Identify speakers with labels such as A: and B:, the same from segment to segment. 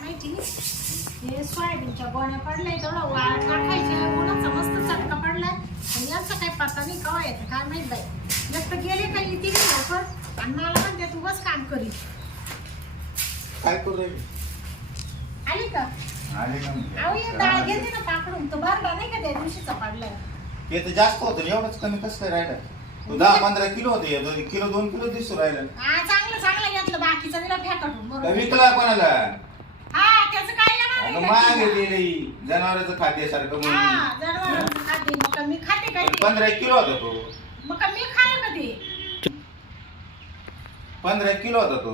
A: माहिती? हे सोयाबीनच्या गोण्या पडल्या तेवढा वाळ उन्हाचा मस्त चटका पडलाय आणि याचा काही पत्ता नाही कवा येतं काय माहीत बाई. तर गेले काही लवकर आणि मला म्हणते तू बस काम करी.
B: काय करू राहिली?
A: आली का?
B: आले का
A: अहो हे डाळ घेते ना पाकडून तो भरला नाही का त्या दिवशीचा पडलाय
B: ते तर जास्त होतं एवढंच कमी कसं काय राहिलं? तू दहा पंधरा किलो होते हे दोन किलो दोन किलो दिसू राहिलं.
A: हा चांगलं चांगलं घेतलं बाकीचं दिला फेकाटून बरोबर.
B: विकला कोणाला?
A: हा त्याचं काय
B: अगं माग जनावरांचं खाद्य सारखं
A: हा
B: म्हणून.
A: जनावरांचं खाते मग का मी खाते काय ते?
B: पंधरा किलो होता तो.
A: मग मी खाल्लं
B: पंधरा किलो होता तो.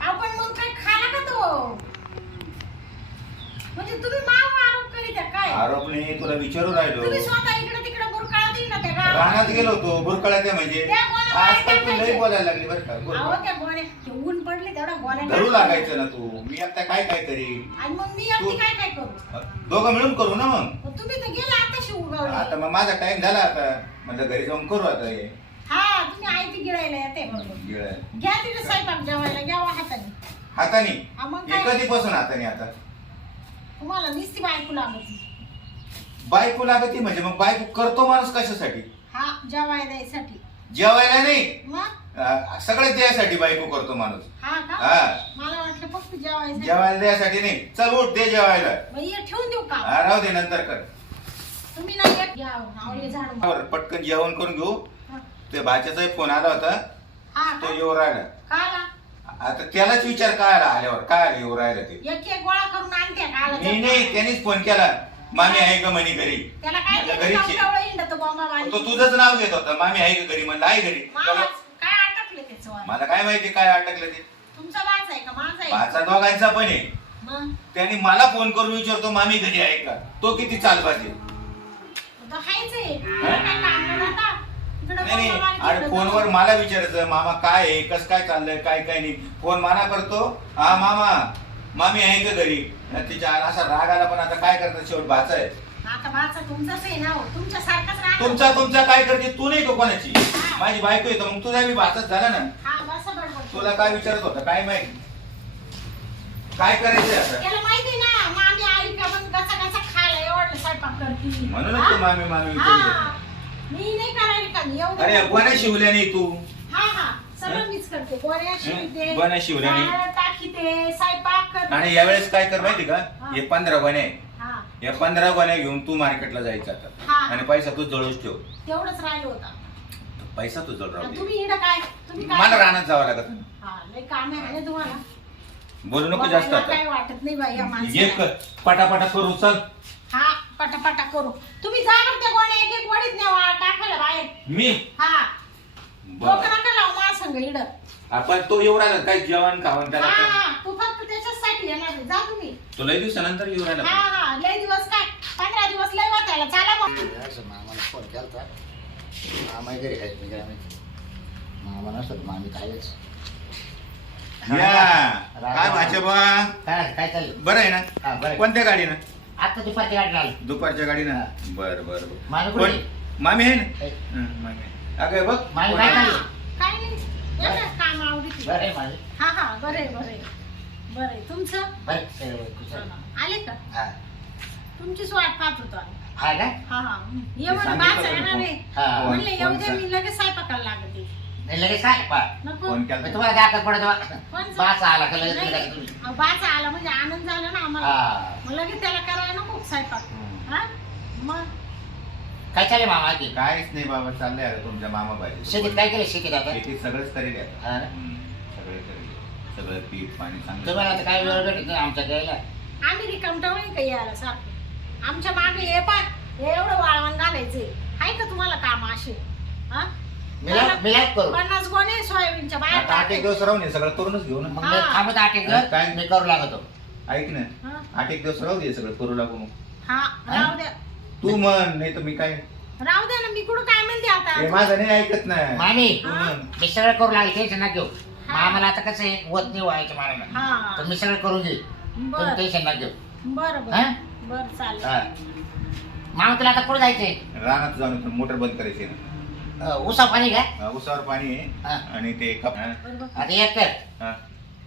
A: आपण मग काय खाला का तो? म्हणजे तुम्ही माव आरोप करीत आहे काय?
B: आरोप नाही तुला विचारू राहिलो.
A: तुम्ही स्वतः इकडे तिकडे बुरकाळा देईल ना त्या गावात.
B: रानात गेलो होतो बुरकळा ते म्हणजे.
A: त्या गोण्या
B: आजकाल तू लई बोलायला लागली बरं का
A: अहो
B: बोल.
A: त्या गोण्या ते ऊन पडले तेवढा गोण्या
B: धरू लागायचं ना तू. मी आता काय काय करीन
A: आणि मग मी एकटी
B: तू-
A: काय काय करू?
B: दोघं मिळून करू ना मग.
A: मग तुम्ही तर गेला
B: आता
A: उगवले.
B: मग माझा टाइम झाला आता. म्हणजे घरी जाऊन करू आता हे.
A: हा तुम्ही आयती गिळायला येते. बरोबर
B: गिळायला.
A: घ्या तिथे स्वयंपाक जेवायला घ्या वा हाताने.
B: हाताने?
A: हा, मग
B: हे
A: काय?
B: कधीपासून हाताने आता?
A: तुम्हाला निस्ती बायको लागत.
B: बायको लागती म्हणजे मग बायको करतो माणूस कशासाठी?
A: हा जेवायला द्यायसाठी.
B: जेवायला नाही?
A: मग?
B: अं, सगळं बायको करतो माणूस.
A: हा का?
B: हा.
A: मला वाटलं फक्त जेवायसाठी.
B: जेवायला द्यायसाठी नाही. चल उठ दे जेवायला.
A: हे ठेवून देऊ का?
B: हा, राहू दे नंतर कर.
A: तुम्ही नाही एक घ्या आवडले झाड. मग.
B: बरं, पटकन जेवण करून घेऊ.
A: हा.
B: ते भाच्याचा फोन आला होता.
A: हा
B: तो
A: का?
B: येऊ राहिला? आता त्यालाच विचार काय आला आल्यावर? काय आला येऊ राहिला ते?
A: एक एक गोळा करून आणते
B: मी? नाही त्यानेच फोन केला. मामी आहे का म्हणे घरी?
A: त्याला काय
B: माझ्या
A: ते बॉम्बा
B: तुझंच नाव घेत होता. मामी आहे का घरी? म्हणलं आहे घरी. त्याला-
A: काय अटकले त्याचं? वालं?
B: मला काय माहिती काय अटकलं ते?
A: तुमचा वाच आहे का? माझा आहे.
B: दोघांचा पण आहे.
A: मग?
B: त्यांनी मला फोन करून विचारतो मामी घरी आहे का? तो किती चाल पाहिजे
A: तो हायच आहे. त्याला काय काम नाही आता. इकडं
B: नाही नाही.
A: बॉम्बा वाली
B: आणि
A: तिकडं
B: फोनवर
A: बॉम्बा.
B: मला विचारायचं मामा काय आहे? कस काय चाललंय? काय काय नाही? फोन माना करतो हा मामा मामी आहे का घरी? तिच्या असा राग आला पण आता काय करतात शेवट भाचा आहे.
A: आता वाचा तुमचाच आहे ना हो. तुमच्यासारखाच.
B: तुमचा तुमचा काय करते? तू नाही का कोणाची? माझी बायको येतो मग तुझा मी भाचाच झाला ना.
A: हा बसा बडबड.
B: तुला काय विचारत होता? काय माहिती? काय करायचंय आता?
A: त्याला माहिती आहे ना मामी आई का पण कसा कसा खायला एवढं स्वयंपाक करते.
B: म्हणूनच तू
A: हा?
B: मामी मामी विचारली.
A: हा. मी नाही करायला का? मी एवढं
B: अरे गोण्या शिवल्या नाही तू.
A: हा हा. सगळं मीच करते. शिवते.
B: गोण्या शिवल्या नाही.
A: टाकीते स्वयंपाक करते
B: आणि यावेळेस काय कर माहिती का?
A: हा.
B: हे पंधरा गोण्या आहे
A: हा.
B: या पंधरा गोण्या घेऊन तू मार्केटला जायचं आता.
A: हा.
B: आणि पैसा तू जळूच ठेव.
A: तेवढंच राहिलं होतं.
B: पैसा तू जळ राहू
A: आणि
B: दे.
A: तुम्ही इकडं काय तुम्ही काय
B: मला रानात जावं लागत.
A: हा लय काम आहे ना तुम्हाला.
B: बोलू नको जास्त
A: काय
B: आता
A: वाटत नाही बाई या
B: ये
A: माणसाला.
B: कर. पटापटा करू चल.
A: हा पटापटा करू. तुम्ही जा बरं त्या गोण्या एक एक वडीत न्यावा टाकायला बाहेर.
B: मी?
A: हा.
B: बरं.
A: डोकं नका लावू मला संग इकडं.
B: आपण तो येऊ राहिला काय जेवण खावण त्याला काय?
A: हा तू फक्त त्याच्यासाठी येणार आहे. जा तुम्ही.
B: तो लय दिवसानंतर येऊ
A: हा
B: राहिला.
A: हा लय दिवस काय? पंधरा दिवस लय वाटायला. चला मग.
C: असं मामाला फोन केला होता मामा घरी आहेत मी काय माहिती मामा नसत मामी कायच.
B: या काय भाच्या बा
C: काय काय चाललं
B: बरं आहे
C: हा,
B: ना
C: बरं.
B: कोणत्या गाडीनं?
C: आता दुपारची गाडी आली.
B: दुपारच्या गाडीनं? बर बर
C: मामी
B: बर? कोण? मामी आहे ना? हं, मामी आहे. अगं बघ.
C: काय
B: आहे?
C: चाललं?
A: काय नाही एवढंच काम आवडीत
C: बरं आहे माझं.
A: हा हा बरे बरे बरे तुमचं?
C: बरं कुशल.
A: आले का?
C: हा.
A: तुमचीच वाट पाहत होतो आम्ही.
C: हा का?
A: हा हा.
B: सांगितलं
A: येणार? आहे.
C: हा.
A: म्हणले येऊ दे मी लगेच स्वयंपाकाला लागते.
C: नाही लगेच काय पा.
A: नको.
B: फोन
C: मी
B: केला
C: तुम्हाला दाखल पडत
A: कोणचं?
C: बाचा आला का लगेच
A: नाही,
C: लगेच तुम्ही.
A: अहो, बाचा आला म्हणजे आनंद झाला ना आम्हाला.
C: हा.
A: मग लगेच त्याला करायला नको स्वयंपाक.
C: हम्म.
A: हा? मग?
C: काय चालेल मामा की
B: काहीच नाही बाबा चाललंय आता तुमच्या मामा
C: शेतीत
B: पाहिजे
C: काय केलं शेतीत आता?
B: शेती सगळंच करेल आता.
C: हा ना?
B: सगळे करेल. सगळं पीक पाणी
C: तुम्हाला आता
B: चांगलं.
C: काय वेळ भेटत नाही आमच्या द्यायला
A: आम्ही रिकामटा होईल का यायला सारखं? आमच्या मागे हे पण हे एवढं वाळवण घालायचंय आहे का तुम्हाला काम असे? हा?
C: मिलाप मिलाप करू.
A: पन्नास गोणे सोयाबीनच्या बाहेर
B: आता आठ एक दिवस राहून सगळं करूनच घेऊ ना
C: मग
A: हा.
C: मी थांबत आठ एक
B: काय?
C: मी करू लागतो.
B: ऐक ना
A: हा?
B: आठ एक दिवस राहू दे सगळं करू लागू मग.
A: हा? राहू द्या.
B: तू म्हण नाही तर मी काय?
A: राहू द्या ना मी कुठं काय म्हणते
B: हे
A: आता
B: माझं नाही ऐकत ना.
C: मामी
B: तू म्हण.
C: मी सगळं करू लागले टेन्शन ना घेऊ.
A: हा.
C: मामाला आता कसं आहे वत नाही व्हायचं मला
A: हा.
C: तर मी सगळं करून घेऊ
A: बर.
C: तुम्ही टेन्शन ना घेऊ.
A: बर
C: हा?
A: बर बर चालेल.
C: हा. मामा तुला आता कुठं जायचंय?
B: रानात जाऊन मोटर बंद करायची ना.
C: अं, उसा पाणी का?
B: हा, उसावर पाणी
C: हा.
B: आहे आणि ते कप हा,
C: आता एक कर.
B: हा.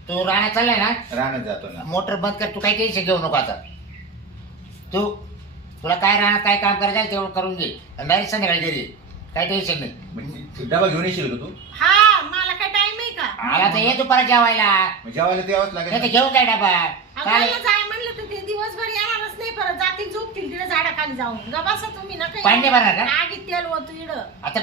C: तू राहण्यात चाललाय ना?
B: राहण्यात जातो ना.
C: मोटर बंद कर तू काही टेन्शन घेऊ नको आता. तू तुला काय राहणार काय काम करायचं आहे तेवढं करून घे. आणि डायरेक्ट संध्याकाळी घरी ये. काही टेन्शन नाही.
B: म्हणजे डबा घेऊन येशील का तू?
A: हा मला काय टाइम आहे का?
C: आला तर ये दुपारा जेवायला.
B: मग जेवायला ते यावंच
C: नाही तर
B: लागेल
C: घेऊन जाय डबा. काय?
A: जाय म्हणलं तर ते दिवसभर येणारच नाही परत. जातील झोपतील झाडाखाली जाऊन. गबासा तुम्ही ना
C: पाणी भरणार का?
A: आगीत तेल होतो
C: आता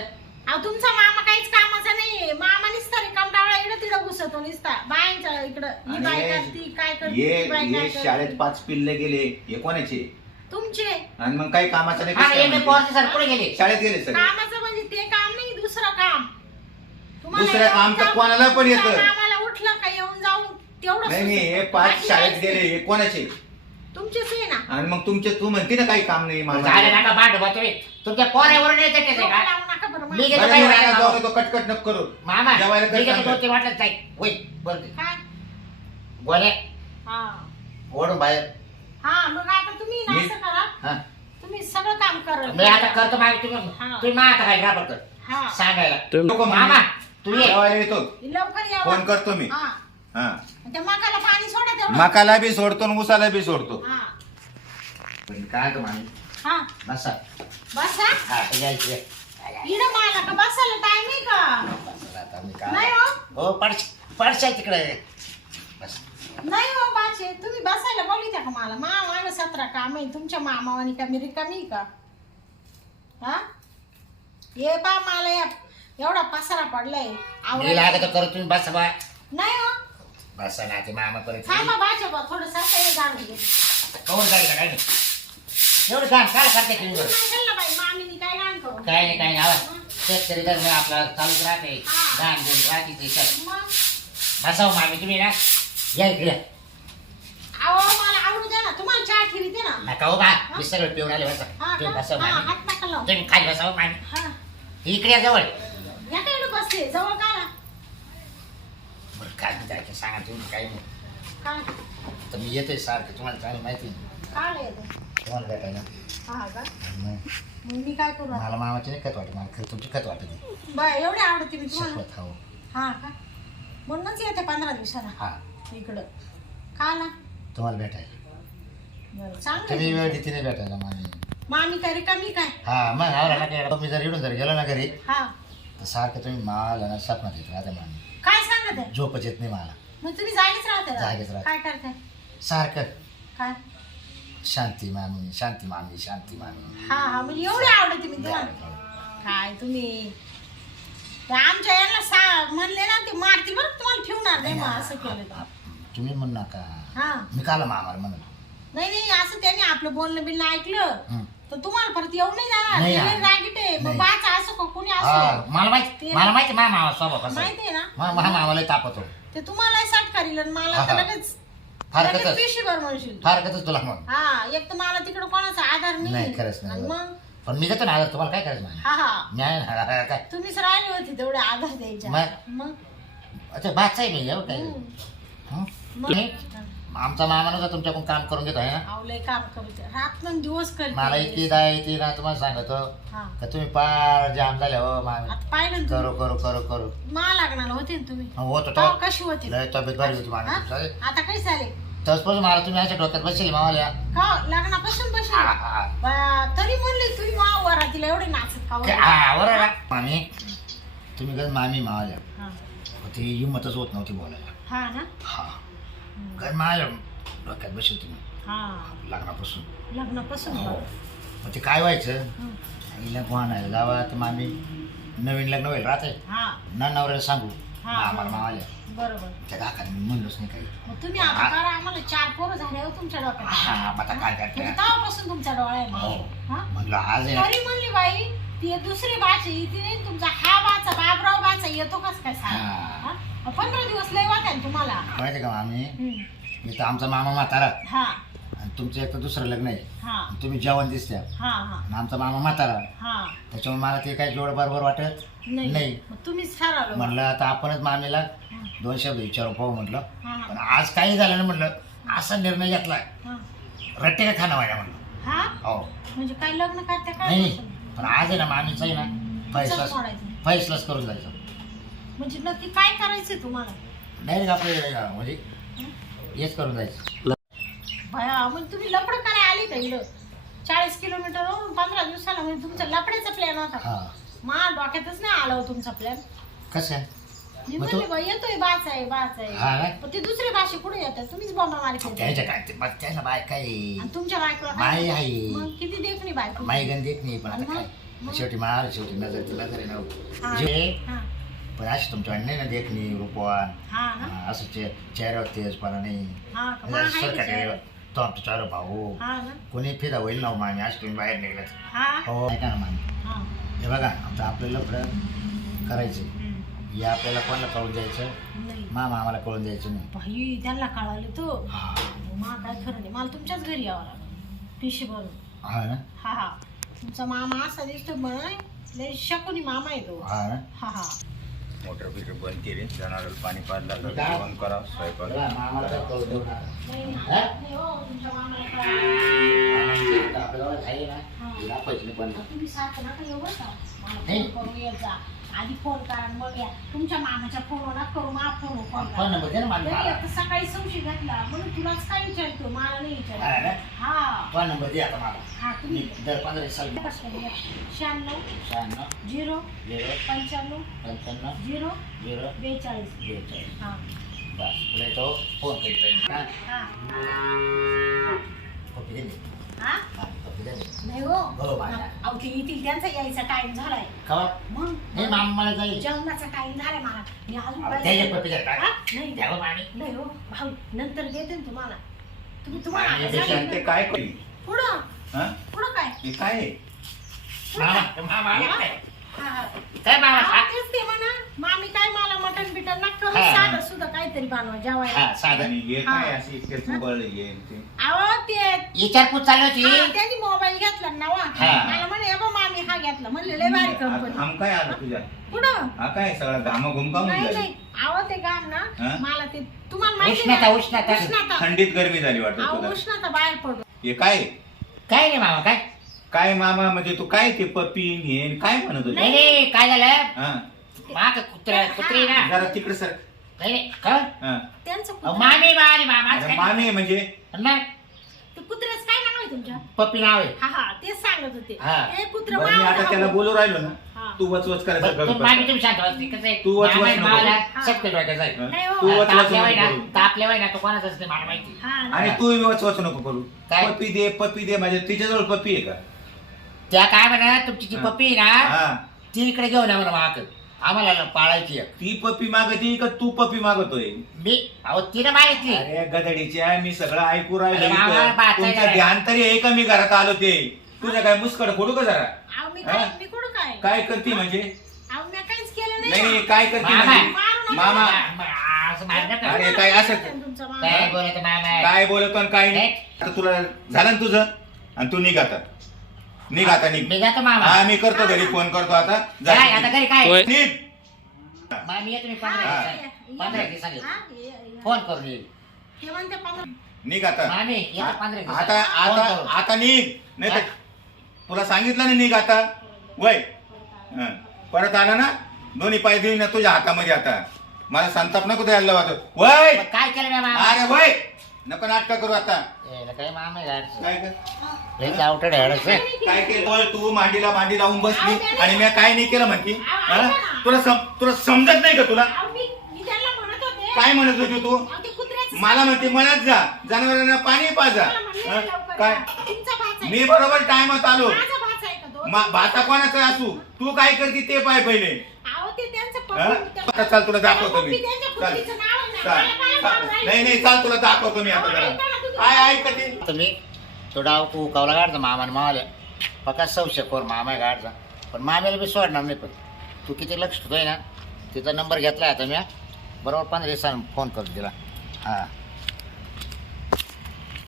A: अहो तुमचा मामा काहीच कामाचा नाही मामा निसता रिकाम डावळा इकडं तिकडं घुसतो निसता. बायांच्या इकडं. ही बाय
B: आणि
A: करती काय करती
B: ये
A: ती बाय काय
B: ये
A: करती.
B: शाळेत पाच पिल्ले गेले. हे कोणाचे?
A: तुमचे
B: आणि मग काही कामाचं नाही
C: हा
B: कसं काय?
C: पोरचे सर पुढे गेले
B: शाळेत गेले सगळे
A: कामाचं म्हणजे ते काम नाही दुसरं काम तुम्हाला
B: दुसरं काम तर कोणाला पण येतं.
A: तुमच्या कामाला उठलं का येऊन जाऊन तेवढं
B: नाही नाही हे. पाच
A: बाकी
B: शाळेत
A: काहीच
B: गेले
A: नाही.
B: हे कोणाचे
A: तुमचेच आहे ना
B: आणि मग तुमचे तू म्हणते ना काही काम नाही
C: झाले
B: मामा
C: नका भांड बा तुम्ही तुमच्या येते ते का
A: लावू नका बरं
C: मी
A: मला.
B: मी
C: जाऊ.
B: कटकट नको करू
C: मामा
B: जेवायला
C: मी
B: सांगतो.
C: वाटलं होय बरं ते.
A: काय
C: गोळे
A: हा
C: ओढून बाहेर
A: हा मग आता तुम्ही ना
B: मी-
A: असं करा.
C: हा.
A: तुम्ही सगळं काम करा.
C: मी आता करतो मागे तुम्ही
A: हा.
C: तुम्ही मा आता
A: हा.
C: सांगायला.
B: नको मग.
C: मामा तू ये
B: जेवायला येतो.
A: लवकर या
B: फोन करतो मी.
A: हा.
B: हा.
A: त्या मकाला पाणी सोडा तेवढं.
B: मकाला बी सोडतो आणि उसाला बी सोडतो.
A: हा.
C: पण काय मामी?
A: हा.
C: बसा.
A: बसा.
C: हा यायचं ये.
A: इड मला का बसायला टाइम आहे का?
C: बसा आता मी
A: नाही हो.
C: हो पडश पडशाय तिकडे. बस.
A: नाही हो. बाचे तुम्ही बसायला बोलित्या का मला? मा माझं सतरा काम आहे. तुमच्या मामावानी का मी रिकामी का? हा? ये बा मला या एवढा पसारा पडलाय.
C: मी
A: आवरायला.
C: लागत करू तुम्ही बसा बा.
A: नाही हो.
C: बसा ना ते मामा परत
A: थांबा बाचे बा थोडं हे जाणून घे
C: कवर गाडी का काय नाही? एवढं काम काय करते तुम्ही बरं?
A: सांगेल ना बाई मामीनी काय करू
C: काय नाही काय नाही आवाज. शेतकरी तर मग आपला चालूच राहते.
A: हा.
C: गुण राहते ते सर
A: मग?
C: बसाव मामी तुम्ही ना. या इकडे
A: अहो मला आवडू द्या ना. तुम्हाला चहा ठेवते ना.
C: नका हो बा मी सगळं पिऊन आले बसा.
A: हा
C: तुम्ही
A: का?
C: बसाव
A: हा,
C: मामी
A: हात नका लावू.
C: तुम्ही खाली बसाव मामी
A: हा.
C: इकडे या जवळ.
A: या काय एवढं बसते जवळ का
C: बरं काय नाही जायचं सांगा तुम्ही काय नाही
A: काय
C: तर मी येतोय सारखं तुम्हाला चांगली माहिती आहे.
A: काय येते.
C: तुम्हाला भेटायला
A: हा का?
C: मग
A: मग मी काय करू? आता?
C: मला मामाची नाही खत वाटत मला खरं तुमची खत वाटत
A: बाय एवढी आवडते मी तुम्हाला.
C: शपथ हो.
A: हा का? म्हणूनच येते पंधरा दिवसाला.
C: हा.
A: इकडं. का ना?
C: तुम्हाला भेटायला.
A: बरं. चांगलं
C: तुम्ही
A: आहे.
C: वेळ देते नाही भेटायला मामी.
A: मामी काय रिकामी काय?
C: हा मग आवरा ना काय. मी जर इडून जर गेलो ना घरी
A: हा.
C: तर सारखं तुम्ही मला ना स्वप्नात येत राहते मामी.
A: काय सांगत आहे?
C: झोपच येत नाही मला.
A: मग तुम्ही जागीच राहते?
C: जागीच राहते.
A: काय करताय?
C: सारखं.
A: काय?
C: शांती मामी शांती मामी शांती मामी.
A: हा हा म्हणजे एवढी आवडते मी तुम्हाला? काय तुम्ही? ते आमच्या यांना सा म्हणले ना ते मारतील बरं तुम्हाला ठेवणार? नाही मग असं केलं तर.
C: तुम्ही म्हण नका.
A: हा.
C: मी काला मामाला म्हणत
A: नाही नाही असं त्यांनी आपलं बोलणं बिलणं ऐकलं.
C: हं.
A: तर तुम्हाला परत येऊ नाही जाणार.
C: नाही
A: ते लय
C: येणार.
A: रागीट आहे. मग
C: नाही.
A: बाचा असो का कोणी
C: हा
A: असो
C: मला माहिती
A: ते-
C: मला माहिती मा मामा स्वभाव कसा
A: माहिती आहे ना?
C: मा मा मामाला तापतो.
A: ते तुम्हाला साठ करील आणि मला तर
C: हा.
A: लगेच
C: फारकतच.
A: म्हणशील.
C: फारकतच तुला म्हण
A: हा एक तर मला तिकडं कोणाचा आधार
C: नाही,
A: नाही
C: खरंच नाही.
A: मग?
C: पण मी देतो ना आता तुम्हाला काय करायचं?
A: हा हा.
C: ना हा, काय?
A: तुम्हीच राहिली होती तेवढे आधार द्यायच्या.
C: मग?
A: मग?
C: अच्छा बादचा आहे मी एवढं काय. हं?
A: मग?
C: तुम्ही? आमचा मामा नव्हता तुमच्याकडून काम करून घेतो आहे ना?
A: आवलंय काम करू ते रात दिवस करते.
C: मला इतकी दाय येते ना तुम्हाला सांगतो.
A: हा.
C: का तुम्ही पार जाम झाले हो मामी.
A: आता पाहिलं ना
C: करू करू करू करू.
A: तुम्ही मा लागणार होते ना तुम्ही?
C: होतो
A: तेव्हा
C: तो
A: कशी होती?
C: लय तब्येत बरी होती
A: हा?
C: मामी
A: आता कशी झाले?
C: तसपासून मला तुम्ही अशा डोक्यात बसली मावाल्या
A: का लग्नापासून
C: हा,
A: बसले
C: हा.
A: बा, तरी म्हणले तुम्ही मा वरातीला एवढे नाचत का
C: काय-? हा. मामी तुम्ही गण मामी मावाल्या
A: हा.
C: ती हिंमतच होत नव्हती बोलायला.
A: हा ना?
C: हा. माझ्या डोक्यात बसली तुम्ही.
A: हा.
C: लग्नापासून.
A: लग्नापासून?
C: हो.
A: का?
C: मग ते काय व्हायचं?
A: हं.
C: आईला आहे गावात मामी. नवीन लग्न होईल राहते
A: हा.
C: ना नवऱ्याला सांगू.
A: हा,
C: आम्हाला. मावाल्या
A: बरोबर.
C: त्या काकाने मी म्हणलोच नाही काही.
A: मग तुम्ही आता करा आम्हाला चार पोरं झाले हो तुमच्या डोक्यात.
C: हा मग आता काय
A: म्हणजे
C: करते
A: तेव्हापासून तुमचा डोळा आहे.
C: हो.
A: मग. हा?
C: म्हणलं आज आहे ना,
A: तरी म्हणली बाई ती दुसरी बाची ती नाही तुमचा हा बाचा बाबराव बाचा येतो कस काय सांग?
C: हा.
A: हा? पंधरा दिवस लय वाटा ना तुम्हाला.
C: माहिती का मामी?
A: हम्म.
C: इथं आमचा मामा म्हातारा.
A: हा.
C: आणि तुमचं एक तर दुसरं लग्न आहे.
A: हा.
C: आणि तुम्ही जेवण दिसत्या.
A: हा हा.
C: आणि आमचा मामा म्हातारा.
A: हा.
C: त्याच्यामुळे मला ते काही जोड बरोबर वाटत
A: नाही.
C: नाही.
A: मग तुम्हीच ठरवलं.
C: म्हणलं आता आपणच मामीला दोन शब्द विचारून पाहू म्हटलं.
A: हा
C: पण आज काही झालं नाही म्हटलं. असा निर्णय घेतला.
A: हा.
C: रट्टे का खाणं व्हायला म्हटलं.
A: हा?
C: हो.
A: म्हणजे काय लग्न करते काय
C: नाही? पण आज आहे ना मामीचं आहे ना फैसलाच
A: सोडायचं.
C: फैसलाच करून जायचं.
A: म्हणजे नक्की काय करायचंय तुम्हाला?
C: डायरेक्ट आपले म्हणजे हेच करून जायचं.
A: भया मग तुम्ही लपड काय आली का इकडं चाळीस किलोमीटर पंधरा दिवसाला म्हणजे तुमचा लपड्याचा प्लॅन होता.
C: हा.
A: मा डोक्यातच नाही आला हो तुमचा प्लॅन
C: कसं आहे?
A: मी
C: मग
A: म्हणले
C: तो-
A: बा येतोय बाच आहे बाच
C: हा
A: आहे? पण ते दुसरी भाषे कुठे येतात तुम्हीच बॉम्बा मारी
C: त्याच्या काय ते- मग त्याला बाय काय
A: आणि तुमच्या बायकोला काय
C: आहे.
A: मग किती देखणी बायको?
C: माई गंधीत नाही पण आता
A: मग?
C: काय?
A: मग?
C: शेवटी मार शेवटी नजर तुला तरी
A: हा.
C: नव्हतं जे
A: हा.
C: पण अशी तुमच्या नाही ना देखणी रूपवान.
A: हा ना?
C: हा, असं चे चेहऱ्यावर तेजपणा नाही
A: हा का? मग आहे
C: सरकार
A: त्याच्यावर.
C: तो आमचा चार भाऊ.
A: हा ना?
C: कोणी फिदा होईल ना हो मामी आज तुम्ही बाहेर निघलात
A: हा?
C: हो ऐका ना मामी.
A: हा.
C: हे बघा आता आपल्याला पुढं करायचं
A: हम्म.
C: हे आपल्याला कोणाला कळून द्यायचं?
A: नाही.
C: मामा आम्हाला कळून द्यायचं नाही.
A: बाई त्यांना कळालं तो.
C: हा.
A: मा काय खरं नाही. मला तुमच्याच घरी यावं लागलं. पिशी भरून
C: हा ना?
A: हा हा. तुमचा मामा असा दिसतो म्हण लय शकुनी मामा आहे तो.
C: हा ना?
A: हा हा.
B: मोटर बिटर बंद केली जनावराला पाणी पाजलं? जेवण करा स्वयंपाक.
A: नाही
C: हा? ना पैसे पण नाही.
A: आधी फोन करा आणि मग या. तुमच्या मामाच्या फोनवर करू मा फोन फोन
C: फोन
A: करा.
C: नंबर दे ना मला
A: तरी
C: मला.
A: आता सकाळी संशय घातला म्हणून तुलाच काय विचारतो? मला नाही
C: हा
A: विचारतो
C: ना?
A: हा.
C: फोन नंबर दे आता मला.
A: हा
C: मी
A: तुम्ही
C: दर पंधरा दिवसाला
A: शहाण्णव
C: शहाण्णव
A: झिरो
C: झिरो
A: पंच्याण्णव
C: पंच्याण्णव
A: झिरो
C: झिरो
A: बेचाळीस.
C: बेचाळीस.
A: हा.
C: बस तुला तो फोन करीत राहील. हा?
A: हा.
C: कॉपी दे ना.
A: हा?
C: हा,
A: नाही. हो.
C: हो, माझा.
A: अहो ते येतील त्यांचा यायचा टाइम झालाय.
C: कवा?
A: मग?
C: नाही मामा मला जाईल.
A: जेवणाचा टाइम झालाय मला. मी अजून
C: अहो, द्या
A: हा? नाही.
C: द्यावं मामी
A: नाही हो. भाऊ नंतर देते ना तुम्हाला. तुम्ही
C: आणि
A: तुम्हाला
C: देशात
A: सांगितलं.
B: ते काय करी
A: पुढं.
B: हा?
A: पुढं काय?
B: हे काय? आहे?
A: पुढं
C: मामा
A: काय?
C: मामा आले काय? काय मामा
A: हा? तेच ते म्हणा मामी काय मला मटन बिटन ना करू
C: हा.
A: साधं सुद्धा काहीतरी बनवा जेवायला
C: हा साधं
B: आणि हे
A: हा.
B: काय असे इतके चुबळ हे ते
A: अहो ते
C: विचारपूस चालू
A: हा,
C: होती
A: त्यांनी मोबाईल घेतला ना वा
C: हा.
A: मला म्हणे "हे बघ मामी हा घेतला म्हणले लय भारी कंपनी
B: काय आलं तुझ्या
A: पुढं
B: हा काय सगळा घाम घुमका
A: नाही
B: झाली
A: नाही अहो ते गाम ना
B: हा?
A: मला ते तुम्हाला माहिती
C: उष्णता,
A: ना?
C: उष्णता.
A: उष्णता
B: थंडीत गरमी झाली वाटत
A: अहो
B: तुला
A: उष्णता बाहेर पडू
B: हे काय?
C: काय नाही मामा काय
B: काय मामा म्हणजे तू काय ते पप्पी हे काय म्हणत होते
C: नाही काय झालं
B: हा
C: माग कुत्रा कुत्री ना
B: जरा तिकडे सर
C: नाही नाही का
B: हा.
A: त्यांचं
C: अहो,
A: कुत्रं-
C: मामी मामी मामा
B: अरे मामी म्हणजे
A: ते कुत्र्याचं काय नाव आहे तुमच्या
C: पप्पी नाव आहे
A: हा हा तेच सांगत होते
C: हा.
A: ते कुत्र
B: बरं, मी आता त्याला बोलू राहिलो ना. तू वचवच करायचं
C: बरं, तू
B: कमी
C: मामी
B: कर.
C: तुम्ही शांत बसते कसं आहे
B: तू वच-
C: मामा
B: वच
C: आहे,
B: नको.
C: मावाला. सत्य डोक्याचं आहे.
A: नाही हो.
B: तू वच वच
C: तापल्या वय
B: नको
C: ना
B: करू.
C: तापल्या वय ना तो कोणाचा असते मला माहिती
A: हा ना.
B: आणि तू वच नको करू
C: काय?
B: पप्पी दे पप्पी दे म्हणजे तिच्याजवळ पप्पी आहे का
C: त्या काय म्हणा तुमची जी. पप्पी आहे ना
B: हा
C: ती इकडे घेऊन या म्हणा माग आम्हाला पाळायची आहे.
B: ती पप्पी मागती का तू पप्पी मागतोय
C: मी अहो तिने मागितली
B: अरे गदडीच्या मी सगळं ऐकू राहिलो
C: अरे मामा,
B: इथं.
C: बाचा
B: तुमचं
C: आहे.
B: ध्यान तरी आहे का मी घरात आलो ते तुझं काय मुस्कड फोडू का जरा
A: अहो मी काय
B: हा?
A: मी कुठं काय
B: काय करते म्हणजे
A: अहो मी काहीच केलं
B: नाही
A: नाही
B: नाही, काय करते
C: मामा.
B: म्हणजे
A: मारू नका.
B: मामा
C: मा- असं.
B: अरे, काय असं-
A: तुमचा मामा.
C: काय बोलत मामा
B: काय बोलतो आणि काय नाही आता तुला झालं ना तुझं आणि तू निघ आता निघ आता निघ.
C: मी जातो मामा.
B: हा मी करतो घरी फोन करतो आता. जा.
C: काय आता घरी काय?
D: होय.
B: निघ.
C: मामी येतो मी पंधरा
A: हा,
C: दिवसांनी. पंधरा दिवसांनी फोन करून येईल
A: पंधरा
B: निघ आता.
C: मामी येतो पंधरा दिवसांनी.
B: आता
C: फोन
B: आता
C: करून.
B: आता निघ. नाही तर. तुला सांगितलं ना निघ आता. वय. हं. परत आला ना दोन्ही पाय देईन ना तुझ्या हातामध्ये आता. मला संताप नको द्यायला वाटत वय.
C: मग काय केलं मामा?
B: अरे वय. नको नाटक करू आता.
C: काय मामा.
B: काय कर
C: अवघड आहे याडचं.
B: काय केलं तू मांडीला मांडी लावून बसली आणि मी काय नाही केलं म्हणती हा? तुला सम- तुला समजत नाही का तुला
A: अहो, मी मी त्यांना म्हणत होते
B: काय म्हणत होती तू
A: अहो, ते कुत्र्याचं
B: मला म्हणते मलाच जा जनावरांना पाणी पाजा
A: मला म्हणले
B: हं?
A: लवकर
B: काय
A: या. तुमचा भाचा आहे.
B: मी बरोबर टायमात आलो
A: माझा भाचा आहे का तो?
B: मा- भाता कोणाचा असू तू काय करते ते पाय पहिले
A: अहो, ते त्यांचं
B: हं? चाल तुला दाखवतो मी
A: पप्पी त्यांच्या
B: चाल
A: कुत्रीचं नाव आहे ना.
B: चाल
A: मला काय
B: चाल.
A: मारू राहिली?
B: नाही नाही चाल तुला दाखवतो मी आता जरा काय ऐकते
C: तुम्ही तो डाव तू कावला काढचा मामाने मावाला पका सौशे खोर मामा आहे गाडचा. पण मामेला बी सोडणार नाही पण. तू किती लक्ष ठेवतोय ना तिचा नंबर घेतला आता मी बरोबर पंधरा दिवसांनी फोन करतो तिला. हां.